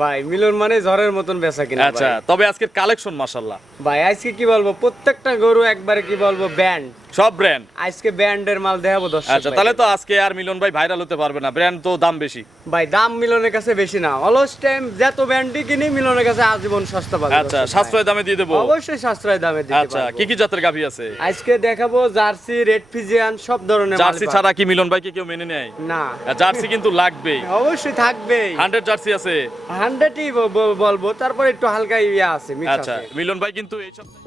ভাই মিলন মানে ঝড়ের মতন বেচা কিনা। আচ্ছা, তবে আজকের কালেকশন মাশাআল্লাহ। ভাই আজকে কি বলবো, প্রত্যেকটা গরু একবারে কি বলবো ব্যান্ড, সব ব্র্যান্ড। আজকে ব্যান্ডের মাল দেখাবো দর্শক। আচ্ছা, তাহলে তো আজকে আর মিলন ভাই ভাইরাল হতে পারবে না, ব্র্যান্ড তো দাম বেশি। ভাই দাম মিলনের কাছে বেশি না, অলস টাইম যত ব্যান্ডই কিনি মিলনের কাছে আজীবন সস্তা পাবে। আচ্ছা, সাশ্রয় দামে দিয়ে দেবো। অবশ্যই সাশ্রয় দামে দিতে আচ্ছা, পারবো। কি কি জাতের গাভী আছে? আজকে দেখাবো জার্সি, রেড ফিজিয়ান, সব ধরনের মাল জার্সি পাবে। ছাড়া কি মিলন ভাইকে কেউ মেনে নেয়? না, জার্সি কিন্তু লাগবেই। অবশ্যই থাকবেই। 100 জার্সি আছে। 100ই বলবো, তারপর একটু হালকা ইয়া আছে, মিক্স আচ্ছা, আছে। মিলন ভাই কিন্তু এই সপ্তাহে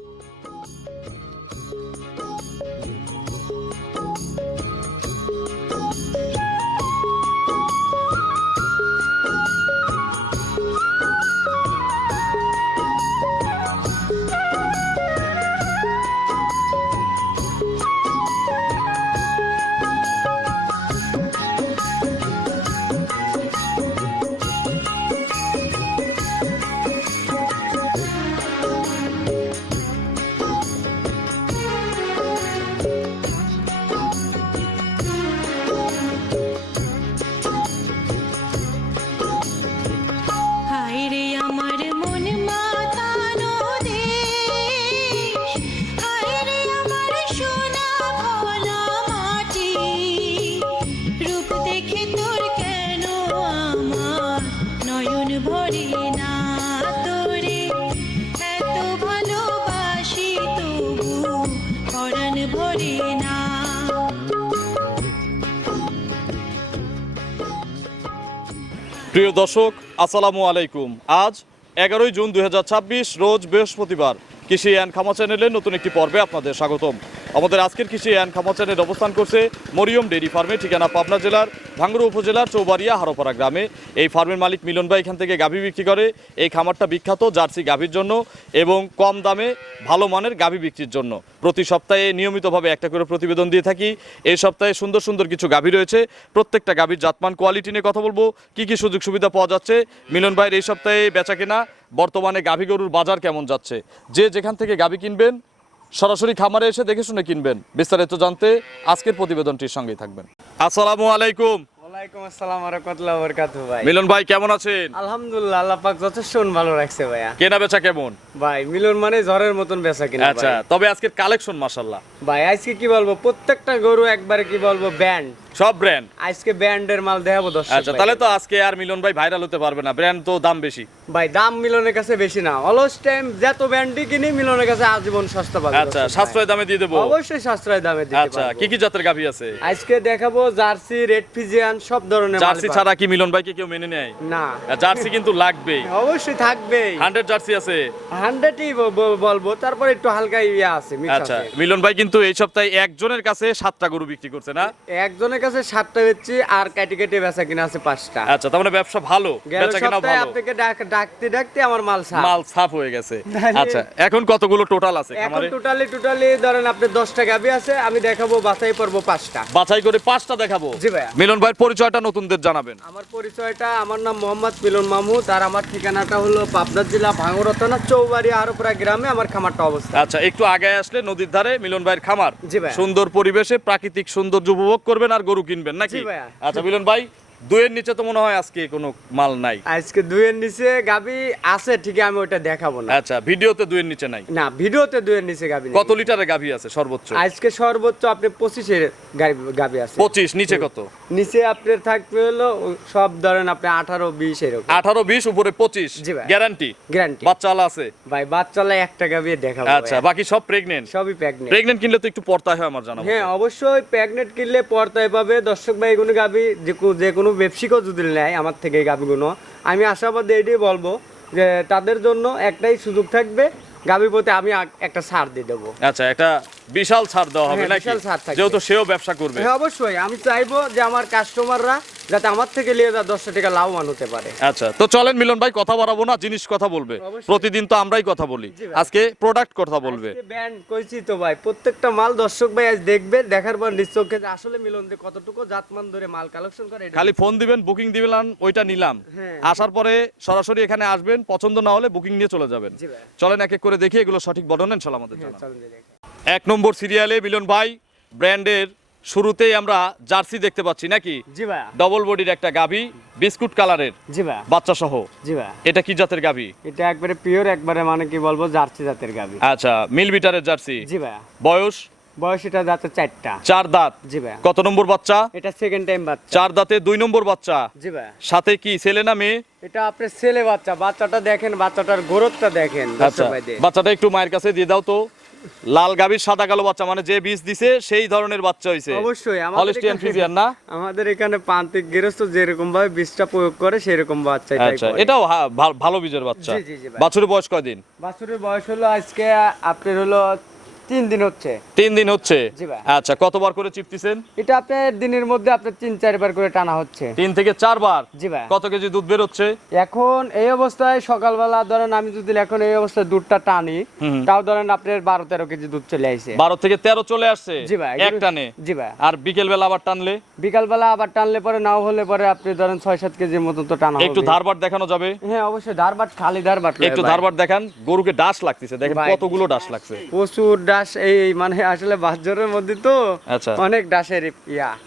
হায়রে আমার মন মাতানো দেশ, হায়রে আমার সোনা ভোলা মাটি, রূপ দেখে তোর কেন আমার নয়ন ভরে না, তোরে এত ভালোবাসি তবু পরাণ ভরে না। প্রিয় দর্শক, আসসালামু আলাইকুম। আজ 11 জুন 2026, রোজ বৃহস্পতিবার। কৃষি অ্যান্ড খামা চ্যানেলের নতুন একটি পর্বে আপনাদের স্বাগতম। আমাদের আজকের কৃষি অ্যান্ড খামা চ্যানেল অবস্থান করছে মরিয়ম ডেইরি ফার্মে, ঠিকানা পাবনা জেলার ভাঙ্গুড়া উপজেলার চৌবাড়িয়া হারোপাড়া গ্রামে। এই ফার্মের মালিক মিলন ভাই এখান থেকে গাভী বিক্রি করে। এই খামারটা বিখ্যাত জার্সি গাভীর জন্য এবং কম দামে ভালো মানের গাভী বিক্রির জন্য। প্রতি সপ্তাহে নিয়মিতভাবে একটা করে প্রতিবেদন দিয়ে থাকি। এই সপ্তাহে সুন্দর সুন্দর কিছু গাভী রয়েছে। প্রত্যেকটা গাভীর জাতমান, কোয়ালিটি নিয়ে কথা বলবো, কি কি সুযোগ সুবিধা পাওয়া যাচ্ছে। মিলন ভাইয়ের এই সপ্তাহে বেচা কেনা, বর্তমানে গাভী গরুর বাজার কেমন যাচ্ছে, যে যেখান থেকে গাভী কিনবেন সরাসরি খামারে এসে দেখে শুনে কিনবেন। বিস্তারিত জানতে আজকের প্রতিবেদনটির সঙ্গেই থাকবেন। আসসালামু আলাইকুম। ওয়ালাইকুম আসসালাম ওয়া রাহমাতুল্লাহি ওয়া বারাকাতুহু। ভাই মিলন ভাই কেমন আছেন? আলহামদুলিল্লাহ, আল্লাহ পাক যথেষ্ট ভালো রাখছে ভাইয়া। কেনা বেচা কেমন? ভাই মিলন মানে ঝড়ের মতন বেচা কিনা। আচ্ছা, তবে আজকের কালেকশন মাশাআল্লাহ। ভাই আজকে কি বলবো, প্রত্যেকটা গরু একবারে কি বলবো ব্যান্ড, সব ব্র্যান্ড। আজকে ব্যান্ডের মাল দেখাবো দর্শক। আচ্ছা, তাহলে তো আজকে আর মিলন ভাই ভাইরাল হতে পারবে না, ব্র্যান্ড তো দাম বেশি। ভাই দাম মিলনের কাছে বেশি না, অলস টাইম যত ব্যান্ডই কিনি মিলনের কাছে আজীবন সস্তা পাবে। আচ্ছা, সাশ্রয় দামে দিয়ে দেবো। অবশ্যই সাশ্রয় দামে দিতে আচ্ছা, পারবো। কি কি জাতের গাভী আছে? আজকে দেখাবো জার্সি, রেড ফিজিয়ান, সব ধরনের মাল জার্সি পাবে। ছাড়া কি মিলন ভাইকে কেউ মেনে নেয়? না, জার্সি কিন্তু লাগবেই। অবশ্যই থাকবেই। 100 জার্সি আছে। 100ই বলবো, তারপর একটু হালকা ইয়া আছে, মিক্স আচ্ছা, আছে। মিলন ভাই কিন্তু এই সপ্তাহে একজনের কাছে 7টা গরু বিক্রি করছে না? একজনের কাছে 7টা বেচছি, আর কাটি কেটে বেচা কিনা আছে 5টা। আচ্ছা, তার মানে ব্যবসা ভালো, গেল বেচা কেনা সপ্তাহে ভালো, আপনাকে ডাকতে ডাকতে আমার মাল সাফ। মাল সাফ হয়ে গেছে। তাহলে- আচ্ছা, এখন কতগুলো টোটাল আছে এখন খামারে? টোটালি ধরেন আপনি 10টা গাভী আছে, আমি দেখাবো বাছাই করবো 5টা। বাছাই করে 5টা দেখাবো। জি ভাইয়া। মিলন ভাইয়ের পরিচয়টা নতুনদের জানাবেন। আমার পরিচয়টা, আমার নাম মোহাম্মদ মিলন মাহমুদ, আর আমার ঠিকানাটা হলো পাবনা জেলা ভাঙ্গুড়া থানা চৌবাড়িয়া হারোপাড়া গ্রামে আমার খামারটা অবস্থা। আচ্ছা, একটু আগে আসলে নদীর ধারে মিলন ভাইয়ের খামার। জি ভাইয়া। সুন্দর পরিবেশে প্রাকৃতিক সৌন্দর্য উপভোগ করবেন আর গরু কিনবেন নাকি? জি ভাইয়া। আচ্ছা মিলন ভাই, দুয়ের নিচে তো মনে হয় আজকে কোনো মাল নাই। আজকে 2-এর নিচে গাভী আছে, ঠিকই আমি ওটা দেখাবো না। আচ্ছা, ভিডিওতে দুয়ের নিচে নাই। না, ভিডিওতে 2-এর নিচে গাভী নেই। কত লিটারের গাভী আছে সর্বোচ্চ? আজকে সর্বোচ্চ আপনি 25-এর গাভী আছে। 25, নিচে কত? নিচে আপনার থাকবে হলো সব ধরেন আপনি 18-20 এরকম। 18-20, উপরে 25। জি ভাই। গ্যারান্টি? গ্যারান্টি। বাচ্চা আলা আছে? ভাই বাচ্চালা একটা গাভী দেখাবো। আচ্ছা, ভাইয়া। বাকি সব প্রেগনেন্ট? সবই প্রেগনেন্ট। প্রেগনেন্ট কিনলে তো একটু পড়তাই হয় আমার জানা মতে। হ্যাঁ, অবশ্যই প্রেগনেন্ট কিনলে পর্দায় পাবে দর্শক ভাই। এগুলো গাভী যে কোনো ব্যবসায়িকও যদি নেয় আমার থেকে এই গাভীগুলো, আমি আশাবাদী এটাই বলবো যে তাদের জন্য একটাই সুযোগ থাকবে, গাভী প্রতি আমি একটা ছাড় দিয়ে দেবো। আচ্ছা, একটা বিশাল ছাড় দেওয়া হবে হ্যাঁ, নাকি? বিশাল ছাড় থাকবে। যেহেতু সেও ব্যবসা করবে। হ্যাঁ, অবশ্যই আমি চাইবো যে আমার কাস্টমাররা যাতে আমার থেকে নিয়ে যা 10 টাকা লাভবান হতে পারে। আচ্ছা, তো চলেন মিলন ভাই, কথা বাড়াবো না, জিনিস কথা বলবে। অবশ্যই। প্রতিদিন তো আমরাই কথা বলি, জি ভাই। আজকে প্রোডাক্ট কথা বলবে। ব্যান্ড কইছি তো ভাই, প্রত্যেকটা মাল দর্শক ভাই আজ দেখবে, দেখার পর নিশ্চয়ই যে আসলে মিলন যে কতটুকু জাতমান ধরে মাল কালেকশন করে এটা। খালি ফোন দিবেন, বুকিং দিবেন, ওইটা নিলাম। হ্যাঁ। আসার পরে সরাসরি এখানে আসবেন, পছন্দ না হলে বুকিং নিয়ে চলে যাবেন। জি ভাই। চলেন এক এক করে দেখি এগুলো সঠিক বর্ণনা ইনশাআল্লাহ আমাদের হ্যাঁ, জানান। চলেন দেখি। 1 নম্বর সিরিয়ালে মিলন ভাই ব্র্যান্ডের শুরুতেই আমরা জার্সি দেখতে পাচ্ছি নাকি? জি ভাইয়া। ডবল বডির একটা গাভী, বিস্কুট কালারের, জি ভাইয়া। বাচ্চা সহ। জি ভাইয়া। এটা কি জাতের গাভী? এটা একবারে পিওর, একবারে মানে কি বলবো, জার্সি জাতের গাভী। আচ্ছা, মিল বিটারের জার্সি। জি ভাইয়া। বয়স? বয়স এটা যাচ্ছে 4টা। 4 দাঁত। জি ভাইয়া। কত নম্বর বাচ্চা? এটা সেকেন্ড টাইম বাচ্চা। 4 দাঁতে 2 নম্বর বাচ্চা। জি ভাইয়া। সাথে কি ছেলে না মেয়ে? এটা আপনার ছেলে বাচ্চা। বাচ্চাটা দেখেন, বাচ্চাটার গ্রোথটা দেখেন। আচ্ছা, বাচ্চাটা একটু মায়ের কাছে দিয়ে দাও তো। লাল গাভীর সাদা কালো বাচ্চা, মানে যে বীজ দিছে সেই ধরনের বাচ্চা হইছে। অবশ্যই হলিস্টিয়ান ফ্রিজিয়ান না? আমাদের এখানে প্রান্তিক গৃহস্থ যেরকম ভাবে বীজটা প্রয়োগ করে সেরকম বাচ্চা এটাই আচ্ছা, করে। এটাও ভালো বীজের বাচ্চা। জি, জি, জি ভাই। বাছুরের বয়স কয়দিন? বাছুরের বয়স হলো আজকে আপনার হলো 3 দিন হচ্ছে। 3 দিন হচ্ছে। জি ভাই। আচ্ছা, কতবার করে চিপতেছেন? এটা আপনার দিনের মধ্যে আপনার 3-4 বার করে টানা হচ্ছে। 3 থেকে 4 বার। জি ভাই। কত কেজি দুধ বের হচ্ছে? এখন এই অবস্থায় সকালবেলা ধরেন আমি যদি এখন এই অবস্থায় দুধটা টানি, তাও ধরেন আপনার 12-13 কেজি দুধ চলে আসে। 12 থেকে 13 চলে আসছে জি ভাই। এক টানে। জি ভাই। আর বিকেল বেলা আবার টানলে? বিকালবেলা আবার টানলে পরে, নাও হলে পরে আপনি ধরেন 6-7 কেজির মতো তো টানা হবে। একটু ধারবাট দেখানো যাবে? হ্যাঁ অবশ্যই, ধারবাট, খালি ধারবাট লয় একটু ভাই। ধারবাট দেখান। গরুকে ডাস লাগতেছে, দেখেন ভাই। কতগুলো ডাস লাগছে। প্রচুর ডাস, এই মানে আসলে বাজারের মধ্যে তো আচ্ছা, অনেক ডাসের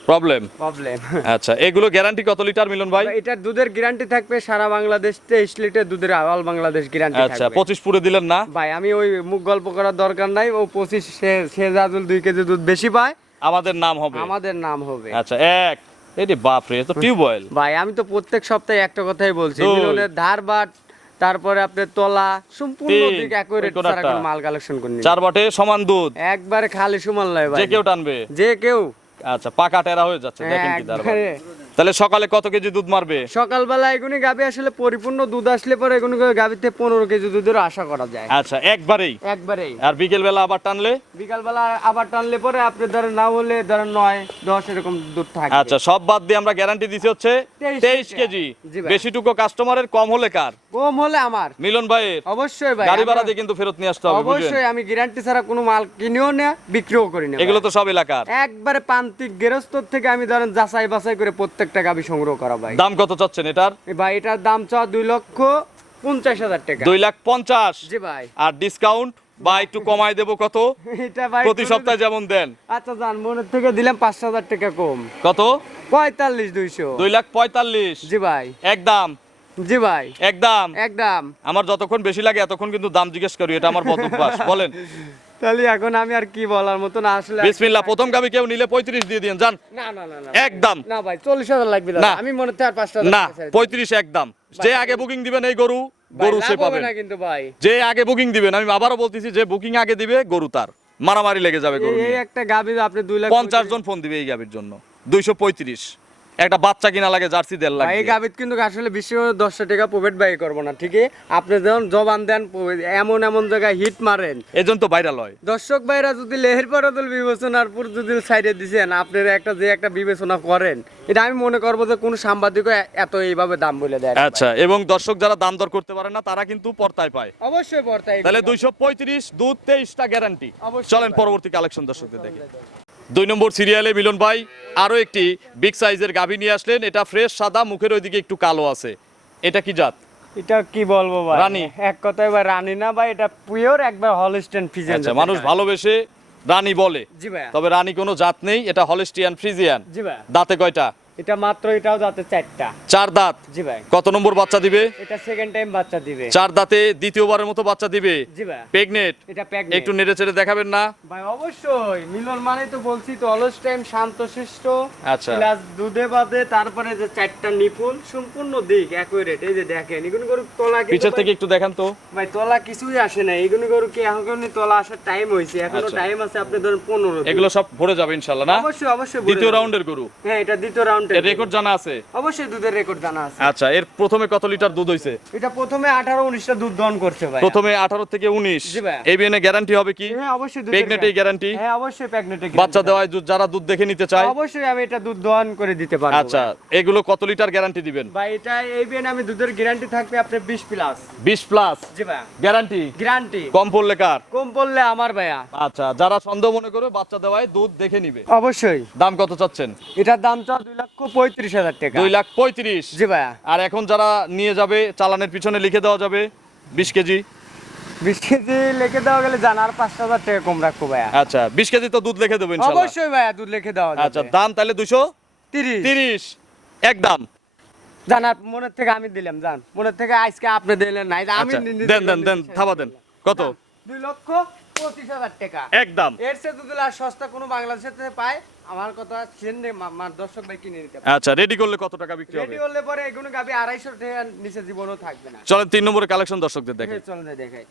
প্রবলেম। প্রবলেম। আচ্ছা, এগুলো গ্যারান্টি কত লিটার মিলন ভাই? এটার দুধের গ্যারান্টি থাকবে সারা বাংলাদেশ 23 লিটার দুধের, অল বাংলাদেশ গ্যারান্টি আচ্ছা, থাকবে। 25 পুরে দিলেন না ভাই আমি ওই মুখ গল্প করার দরকার নাই, ও 25 সে জাজুল 2 কেজি দুধ বেশি পায়, আমাদের নাম হবে। আমাদের নাম হবে। আচ্ছা, এক এটি বাপ রে, তো টিউবওয়েল। ভাই আমি তো প্রত্যেক সপ্তাহে একটা কথাই বলছি, দুই। মিলনের ধারবাট, তারপরে আপনার তলা সম্পূর্ণ 3, দিক অ্যাকুরেট ওই ছাড়া কোনাটা। কোনো মাল কালেকশন করিনি। 4 বাটে সমান দুধ, একবারে খালি সুমাল লয় ভাই, যে কেউ টানবে। যে কেউ। আচ্ছা, পাকা টেরা হয়ে যাচ্ছে, দেখেন কি ধারবাট। একবারে। তাহলে সকালে কত কেজি দুধ মারবে? সকালবেলা এগুনি গাবি আসলে পরিপূর্ণ দুধ আসলে পরে এগুনি গাবিতে 15 কেজি দুধের আশা করা যায় আচ্ছা, একবারেই। একবারেই। আর বিকেল বেলা আবার টানলে? বিকালবেলা আবার টানলে পরে আপনি ধরেন না হলে ধরেন 9-10 এরকম দুধ থাকে। আচ্ছা, সব বাদ দিয়ে আমরা গ্যারান্টি দিছি হচ্ছে 23 কেজি। জি ভাই। বেশিটুকু কাস্টমারের, কম হলে কার? কম হলে আমার। মিলন ভাইয়ের। অবশ্যই ভাই। গাড়ি ভাড়া আমরা- দিয়ে কিন্তু ফেরত নিয়ে আসতে হবে, বুঝলেন? অবশ্যই আমি গ্যারান্টি ছাড়া কোনো মাল কিনেও না, বিক্রিও করি না। এগুলো তো সব এলাকার। একবারে প্রান্তিক গৃহস্থ থেকে আমি ধরেন যাচাই বাছাই করে প্রত্যেকটা গাবি সংগ্রহ করা ভাই। দাম কত চাচ্ছেন এটার? ভাই এটার দাম চাওয়া 2,50,000 টাকা। 2,50,000। জি ভাই। আর ডিসকাউন্ট বা একটু কমায় দেবো কত? এটা ভাই প্রতি সপ্তাহে যেমন দেন। আচ্ছা জান, মনের থেকে দিলাম 5,000 টাকা কম। কত? 45,200। 2,45,000। জি ভাই। একদম। জি ভাই। একদম। একদম। আমার যতক্ষণ বেশি লাগে এতক্ষণ কিন্তু দাম জিজ্ঞেস করি, এটা আমার বদ অভ্যাস। বলেন। তাহলে এখন আমি আর কি বলার মতো না আসলে। বিসমিল্লাহ, প্রথম গাবি কেউ নিলে 35 দিয়ে দিন, জান। না না না না একদম। না ভাই, 40,000 লাগবে দাদা। না। আমি মনে থেকে আর 5,000 না, 35 একদম। যে আগে বুকিং দিবেন এই গরু, গরু সে পাবেন। না কিন্তু ভাই, যে আগে বুকিং দিবেন, আমি আবারও বলতেছি, যে বুকিং আগে দিবে গরু তার মারামারি লেগে যাবে গরু এই নিয়ে। একটা গাবি আপনি 2,50,000 50 জন ফোন দিবে এই গাবির জন্য। 235। একটা বাচ্চা কিনা লাগে জার্সি 1.5 লাখ ভাই, এই দিয়ে। গাবিত কিন্তু আসলে বেশি 10 টাকা প্রফিট বাই করবো না, ঠিক আছে? আপনি যখন জবান দেন, এমন এমন জায়গায় হিট মারেন, এজন্য তো ভাইরাল হয়। দর্শক ভাইরা যদি লেহের পরদল বিবেচনার পর যদি সাইডে দিছেন, আপনারা একটা বিবেচনা করেন, এটা আমি মনে করবো যে কোনো সাংবাদিকও এত এইভাবে দাম বলে দেয় না। আচ্ছা, এবং দর্শক যারা দাম দর করতে পারে না তারা কিন্তু পর্তায় পায়। অবশ্যই পড়তাই। তাহলে 235, দুধ 23টা গ্যারান্টি। অবশ্যই চলেন ভাই। পরবর্তী কালেকশন দর্শকদের দেখি। 2 নম্বর সিরিয়ালে মিলন ভাই আরো একটি বিগ সাইজের গাভী নিয়ে আসলেন। এটা ফ্রেশ সাদা, মুখের ওইদিকে একটু কালো আছে। এটা কি জাত? এটা কি বলবো ভাই, রানী। এক কথায় ভাই রানী না ভাই, এটা পিওর একবার হলস্টেইন ফ্রিজিয়ান। আচ্ছা, মানুষ ভালোবেসে রানী বলে, জি ভাই। তবে রানী কোনো জাত নেই, এটা হলিস্টিয়ান ফ্রিজিয়ান। জি ভাই। দাঁতে কয়টা? এটা মাত্র এটাও যাতে 4টা। 4 দাঁত। জি ভাই। কত নম্বর বাচ্চা দিবে? এটা সেকেন্ড টাইম বাচ্চা দিবে। 4 দাঁতে দ্বিতীয়বারের মতো বাচ্চা দিবে। জি ভাই। প্রেগনেট। এটা প্রেগনেন্ট। একটু নেড়ে চেড়ে দেখাবেন না? ভাই অবশ্যই, মিলন মানে তো বলছি তো অলস টাইম শান্তশিষ্ট। আচ্ছা। প্লাস দুধে বাদে তারপরে যে 4টা নিপুল সম্পূর্ণ দিক অ্যাকুরেট, এই যে দেখেন এগুলো গরু তলা কিন্তু পিছের ভাই- থেকে একটু দেখান তো। ভাই তলা কিছুই আসে না, এগুলো গরু কি এখন তলা আসার টাইম হইছে, এখনো আচ্ছা। টাইম আছে, আপনি ধরেন 15 দিন। এগুলো সব ভরে যাবে ইনশাআল্লাহ না? অবশ্যই অবশ্যই বলে দ্বিতীয় দেব। রাউন্ডের গরু। হ্যাঁ, এটা দ্বিতীয় রাউন্ডে এর রেকর্ড জানা আছে? অবশ্যই দুধের রেকর্ড জানা আছে। আচ্ছা, এর প্রথমে কত লিটার দুধ হইছে? এটা প্রথমে 18-19টা দুধ দহন করছে ভাই। প্রথমে 18 থেকে 19। জি ভাই। এই বিএনএ গ্যারান্টি হবে কি? হ্যাঁ অবশ্যই দুধের প্রেগনেটেই গ্যারান্টি? হ্যাঁ অবশ্যই প্রেগনেটে বাচ্চা দেওয়ায় যারা দুধ দেখে নিতে চায়? অবশ্যই আমি এটা দুধ দহন করে দিতে পারবো। আচ্ছা, এগুলো কত লিটার গ্যারান্টি দিবেন? ভাই এটা এই বিয়েন আমি দুধের গ্যারান্টি থাকবে আপনার 20 প্লাস। 20 প্লাস জি ভাই। গ্যারান্টি? গ্যারান্টি কম পড়লে কার? কম পড়লে আমার ভাইয়া। আচ্ছা, যারা সন্দেহ মনে করে বাচ্চা দেওয়ায় দুধ দেখে নিবে। অবশ্যই। দাম কত চাচ্ছেন? এটার দাম চা 2,35,000 টাকা। 2,35,000। জি ভাইয়া। আর এখন যারা নিয়ে যাবে চালানের পিছনে লিখে দেওয়া যাবে 20 কেজি। 20 কেজি লিখে দেওয়া গেলে জানার 5,000 টাকা কম রাখবো ভাইয়া। আচ্ছা 20 কেজি তো দুধ লিখে দেবো ইনশাআল্লাহ। অবশ্যই ভাইয়া দুধ লিখে দেওয়া যাবে। আচ্ছা দাম তাহলে 230 30 একদম। জানার মনের থেকে আমি দিলাম, জান মনের থেকে আজকে আপনি দিলেন নাই, আমি আচ্ছা, দেন থাবা দেন। কত? 2,25,000 টাকা একদম। এর চেয়ে দুধ আর সস্তা কোনো বাংলাদেশের থেকে পায় আমার কথা চিনে দর্শক ভাই কিনে নিতে পারে। আচ্ছা রেডি করলে কত টাকা বিক্রি হবে? রেডি করলে পরে এগুলো গাবি 250 টাকার নিচে জীবনও থাকবে না। চলেন 3 নম্বরের কালেকশন দর্শকদের দেখেন। চলেন দেখাই।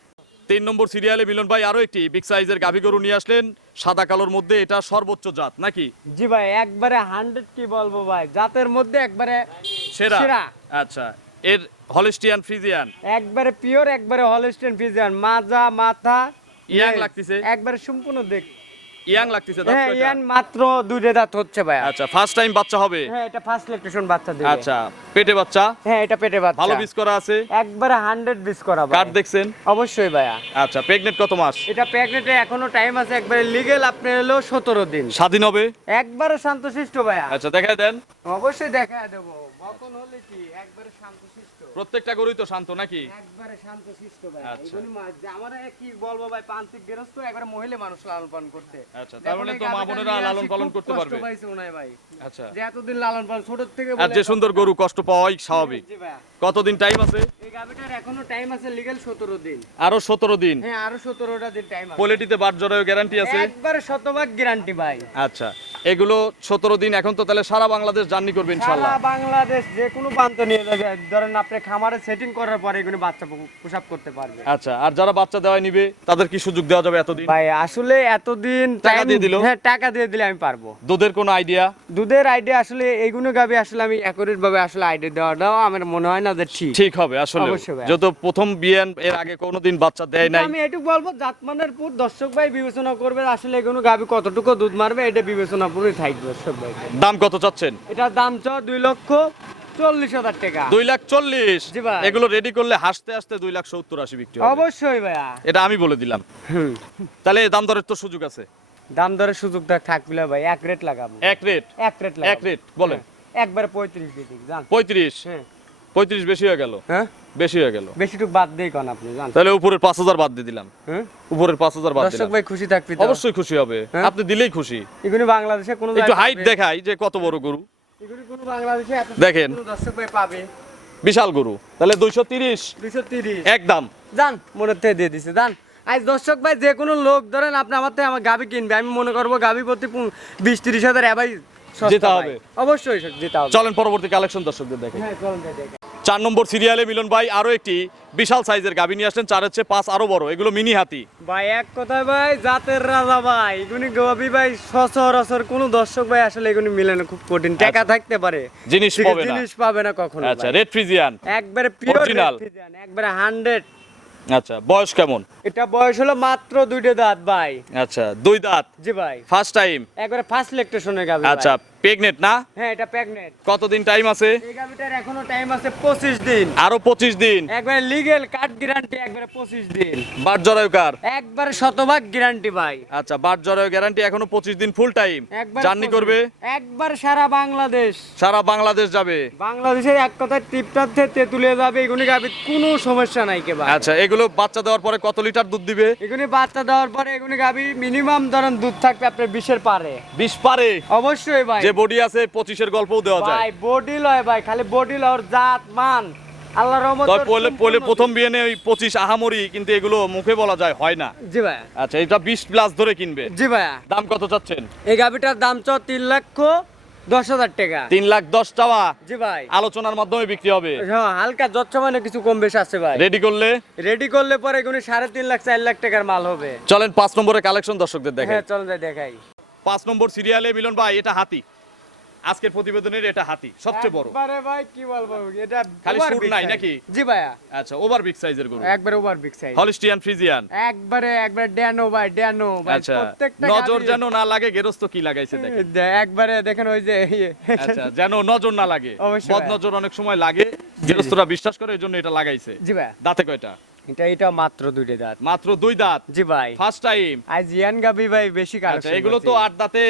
3 নম্বর সিরিয়ালে মিলন ভাই আরো একটি বিগ সাইজের গাভী গরু নিয়ে আসলেন, সাদা কালোর মধ্যে। এটা সর্বোচ্চ জাত নাকি? জি ভাই একবারে 100 কি বলবো ভাই, জাতের মধ্যে একবারে সেরা। আচ্ছা এর হলিস্টিয়ান ফ্রিজিয়ান একবারে পিওর, একবারে হলস্টেইন ফ্রিজিয়ান, মাজা মাথা ইয়াং লাগতেছে, একবারে সম্পূর্ণ দেখ ইয়াং লাগতেছে। দাঁত হ্যাঁ কয়টা? ইয়ান মাত্র 2 দাঁত হচ্ছে ভাই। আচ্ছা ফার্স্ট টাইম বাচ্চা হবে? হ্যাঁ এটা ফার্স্ট ল্যাকটেশন বাচ্চা দিবে। আচ্ছা পেটে বাচ্চা? হ্যাঁ এটা পেটে বাচ্চা, ভালো বীজ করা আছে, একবারে 100 বিস করা ভাই। কার্ড দেখছেন? অবশ্যই ভাইয়া। আচ্ছা প্রেগনেন্ট কত মাস? এটা প্রেগনেন্টে এখনো টাইম আছে, একবারে লিগ্যাল আপনার হলো 17 দিন। স্বাধীন হবে? একবারে শান্তশিষ্ট ভাইয়া। আচ্ছা দেখায় দেন। অবশ্যই দেখায় দেবো, বকন হলে কি একবারে শান্তশিষ্ট। প্রত্যেকটা গরুই তো শান্ত নাকি? একবারে শান্তশিষ্ট ভাই। আচ্ছা। এগুলি আমরা কি বলবো ভাই, প্রান্তিক গৃহস্থ একবারে মহিলা মানুষ লালন পালন করতে। আচ্ছা তার মানে তো মা বোনেরা লালন পালন করতে পারবে। কষ্ট পাইছে ওনাই ভাই, আচ্ছা যে এতদিন লালন পালন ছোট থেকে আর যে সুন্দর গরু কষ্ট পাওয়াই স্বাভাবিক। জি ভাইয়া। কতদিন টাইম আছে? এই গাবিটার এখনো টাইম আছে লিগ্যাল 17 দিন। আরো 17 দিন। হ্যাঁ আরো 17টা দিন টাইম আছে। কোয়ালিটিতে বাট জরায়ু গ্যারান্টি আছে? একবারে শতভাগ গ্যারান্টি ভাই। আচ্ছা এগুলো 17 দিন, এখন তো তাহলে সারা বাংলাদেশ জার্নি করবে ইনশাআল্লাহ। সারা বাংলাদেশ যে কোনো প্রান্ত নিয়ে যাবে, ধরেন আপনি খামারে সেটিং করার পরে এগুলো বাচ্চা প্রসব করতে পারবে। আচ্ছা আর যারা বাচ্চা দেওয়া নিবে তাদের কি সুযোগ দেওয়া যাবে এতদিন? ভাই আসলে এতদিন টাকা time- দিয়ে দিলো? হ্যাঁ টাকা দিয়ে দিলে আমি পারবো। দুধের কোনো আইডিয়া? দুধের আইডিয়া আসলে এইগুলো গাবি আসলে আমি অ্যাকুরেট ভাবে আসলে আইডিয়া দেওয়াটাও আমার মনে হয় না যে ঠিক। ঠিক হবে আসলে, অবশ্যই ভাই। যত প্রথম বিয়ান এর আগে কোনোদিন বাচ্চা দেয় নাই। আমি এটুকু বলবো জাতমানের পুর দর্শক ভাই বিবেচনা করবে আসলে এগুলো গাবি কতটুকু দুধ মারবে, এটা বিবেচনা পুরোই থাকবে দর্শক ভাই। দাম কত চাচ্ছেন? এটার দাম চ 2,40,000 টাকা। 2,40,000? জি ভাই। এগুলো রেডি করলে হাসতে হাসতে 2,70,80 বিক্রি হবে। অবশ্যই ভাইয়া। এটা আমি বলে দিলাম। হুম। তাহলে দাম দরের তো সুযোগ আছে? দাম দরের সুযোগটা থাকলে ভাই এক রেট লাগাবো। এক রেট? এক রেট লাগাবো। এক রেট বলেন। হ্যাঁ, একবারে 35 দিয়ে দিক জান। 35? হ্যাঁ 35 বেশি হয়ে গেল, হ্যাঁ বেশি হয়ে গেল। বেশিটুকু বাদ দেই কোন আপনি জান। তাহলে উপরের 5,000 বাদ দিয়ে দিলাম। হ্যাঁ উপরের 5,000 বাদ দর্শক দিলাম। ভাই খুশি থাকবি তো? অবশ্যই খুশি হবে, হ্যাঁ? আপনি দিলেই খুশি। এগুলো বাংলাদেশে কোনো একটু জায়গায় হাইট পাবে? দেখাই যে কত বড় গরু। এগুলো কোনো বাংলাদেশে এত দেখেন। কোনো দর্শক ভাই পাবে? বিশাল গরু। তাহলে 230 230 একদম। জান মনের থেকে দিয়ে দিছে জান। আজ দর্শক ভাই যে কোনো লোক ধরেন আপনি আমার থেকে আমার গাবি কিনবে, আমি মনে করবো গাবি প্রতি 20-30 হাজার এবাই যেতে হবে। অবশ্যই যেতে হবে। চলেন পরবর্তী কালেকশন দর্শকদের দেখেন। হ্যাঁ চলুন যাই দেখি। 4 নম্বর সিরিয়ালে মিলন ভাই আরো একটি বিশাল সাইজের গাভী নিয়ে আসলেন, 4 হচ্ছে 5 আরো বড়। এগুলো মিনি হাতি। ভাই এক কথায় ভাই জাতের রাজা ভাই, এগুনি গাবি ভাই সচরাচর কোনো দর্শক ভাই আসলে এগুনি মিলে না, খুব কঠিন। টাকা থাকতে পারে জিনিস ঠিক আছে, পাবে না। জিনিস পাবে না কখনো। আচ্ছা রেড ফ্রিজিয়ান একবারে পিওর Original। একবারে 100। আচ্ছা বয়স কেমন? এটা বয়স হলো মাত্র 2 দাঁত ভাই। আচ্ছা 2 দাঁত, জি ভাই ফার্স্ট টাইম। একবারে ফার্স্ট ল্যাকটেশনের গাবি। আচ্ছা প্রেগনেন্ট না? হ্যাঁ এটা প্রেগন্যান্ট। কতদিন টাইম আছে? এই গাবিটার এখনো টাইম আছে 25 দিন। আরো 25 দিন। একবারে লিগ্যাল কার্ড গ্যারান্টি, একবারে 25 দিন। বাট জরায়ু কার? একবারে শতভাগ গ্যারান্টি ভাই। আচ্ছা বাট জরায়ু গ্যারান্টি, এখনো 25 দিন ফুল টাইম একবারে জার্নি 25 করবে, একবার সারা বাংলাদেশ। সারা বাংলাদেশ যাবে। বাংলাদেশের এক কথায় টিপটাপ থেকে তেতুলিয়া যাবে, এগুনি গাবির কোনো সমস্যা নাই কে ভাই। আচ্ছা এগুলো বাচ্চা দেওয়ার পরে কত লিটার দুধ দিবে? এগুনি বাচ্চা দেওয়ার পরে এগুনি গাবি মিনিমাম ধরেন দুধ থাকবে আপনার 20-এর পারে। 20 পারে? অবশ্যই ভাই। যে বডি আছে 25-এর গল্পও দেওয়া যায়। ভাই বডি লয় ভাই, খালি বডি লয়, জাত মান আল্লাহর রহমতে। তবে পলে প্রথম বিয়েনে ওই 25 আহামরি, কিন্তু এগুলো মুখে বলা যায় হয় না। জি ভাই। আচ্ছা এটা 20 প্লাস ধরে কিনবে। জি ভাইয়া। দাম কত চাচ্ছেন? এই গাবিটার দাম চ 3,10,000 টাকা। 3,10,000 টাকা। জি ভাই। আলোচনার মাধ্যমে বিক্রি হবে। হ্যাঁ হালকা যৎসমানে কিছু কম বেশ আছে ভাই। রেডি করলে? রেডি করলে পরে এগুলো 3.5-4 লাখ টাকার মাল হবে। চলেন 5 নম্বরের কালেকশন দর্শকদের দেখেন। হ্যাঁ চল যাই দেখাই। 5 নম্বর সিরিয়ালে মিলন ভাই এটা হাতি। আজকের প্রতিবেদনের এটা হাতি সবচেয়ে বড়। একবারে ভাই কি বলবো, এটা খালি over সুর big নাই size। নাকি? জি ভাইয়া। আচ্ছা ওভার বিগ সাইজের গরু, একবারে over big size. Holstein Friesian. একবারে ড্যানো ভাই, ড্যানো ভাই। আচ্ছা প্রত্যেকটা নজর গাভী- যেন না লাগে, গেরস্ত কি লাগাইছে দেখেন। একবারে দেখেন ওই যে আচ্ছা যেন নজর না লাগে। অবশ্যই বদ ভাই। নজর অনেক সময় লাগে, গেরস্তরা বিশ্বাস করে এই জন্য এটা লাগাইছে। জি ভাই। দাঁতে কয়টা? এটা মাত্র 2 দাঁত। মাত্র 2 দাঁত। জি ভাই। First time. আজ ইয়ান গাবি ভাই বেশি আচ্ছা কালেকশন। এগুলো তো 8 দাঁতে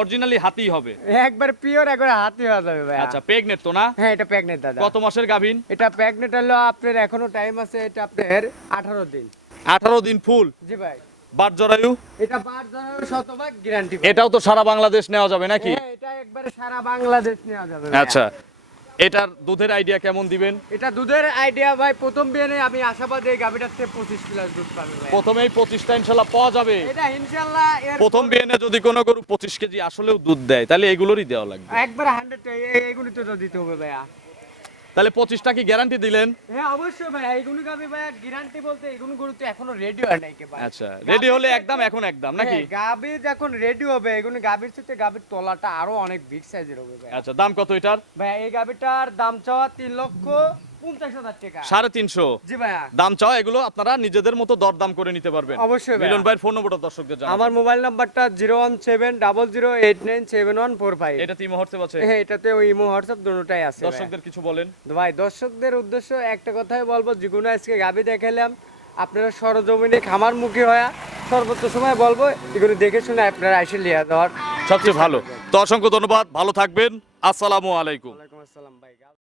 অরিজিনালি হাতি হবে। একবার পিওর, একবার হাতি হয়ে যাবে ভাই। আচ্ছা প্রেগনেন্ট তো না? হ্যাঁ এটা প্রেগনেন্ট দাদা। কত মাসের গাভীন? এটা প্রেগনেন্ট হলো আপনার এখনো টাইম আছে, এটা আপনার 18 দিন। 18 দিন ফুল। জি ভাই। বাট জরায়ু এটা বার ধরার শতভাগ গ্যারান্টি। এটাও তো সারা বাংলাদেশ নেওয়া যাবে নাকি? হ্যাঁ, এটা একবারে সারা বাংলাদেশ নেওয়া যাবে ভাইয়া। আচ্ছা, এটার দুধের আইডিয়া কেমন দিবেন? এটা দুধের আইডিয়া ভাই, প্রথম বিয়ানে আমি আশাবাদী এই গাভীটার থেকে 25 প্লাস দুধ পাবে ভাই। প্রথমেই 25টা ইনশাল্লাহ পাওয়া যাবে। এটা ইনশাআল্লাহ প্রথম বিয়ানে যদি কোনো গরু 25 কেজি আসলেও দুধ দেয় তাহলে এগুলোরই দেওয়া লাগবে। একবারে 100 এইগুলি তো দিতে হবে ভাইয়া। তাহলে 25টা কি গ্যারান্টি দিলেন? হ্যাঁ অবশ্যই ভাই, এইগুলো গাভী ভাইয়া গ্যারান্টি বলতে এইগুলো গরু তো এখনো রেডি হয় নাই কে ভাই। আচ্ছা, রেডি হলে একদম এখন একদম নাকি? হ্যাঁ, গাভী যখন রেডি হবে এগুলো গাভীর সাথে গাভীর তলাটা আরো অনেক বিগ সাইজের হবে ভাই। আচ্ছা, দাম কত এটার? ভাই এই গাভীটার দাম চাওয়া 3,50,000 টাকা। 350। জি ভাইয়া। দাম চাও, এগুলো আপনারা নিজেদের মতো দরদাম করে নিতে পারবেন। অবশ্যই ভাইয়া। মিলন ভাইয়ের ফোন নম্বরটা দর্শকদের জানাবেন। আমার মোবাইল নাম্বারটা 01700897145। এটা তিন মুহূর্তে আছে। হ্যাঁ, এটাতে ওই ইমো হোয়াটসঅ্যাপ দুটোটাই আছে ভাইয়া। দর্শকদের কিছু বলেন। ভাই দর্শকদের উদ্দেশ্য একটা কথাই বলবো, যেগুলো আজকে গাভী দেখালাম আপনারা সরজমিনে খামারমুখী হয়ে সর্বোচ্চ সময় বলবো এগুলো দেখে শুনে আপনারা এসে লিয়া দেওয়ার। সবচেয়ে ভালো। তো অসংখ্য ধন্যবাদ, ভালো থাকবেন। আসসালামু আলাইকুম। ওয়ালাইকুম আসসালাম ভাই।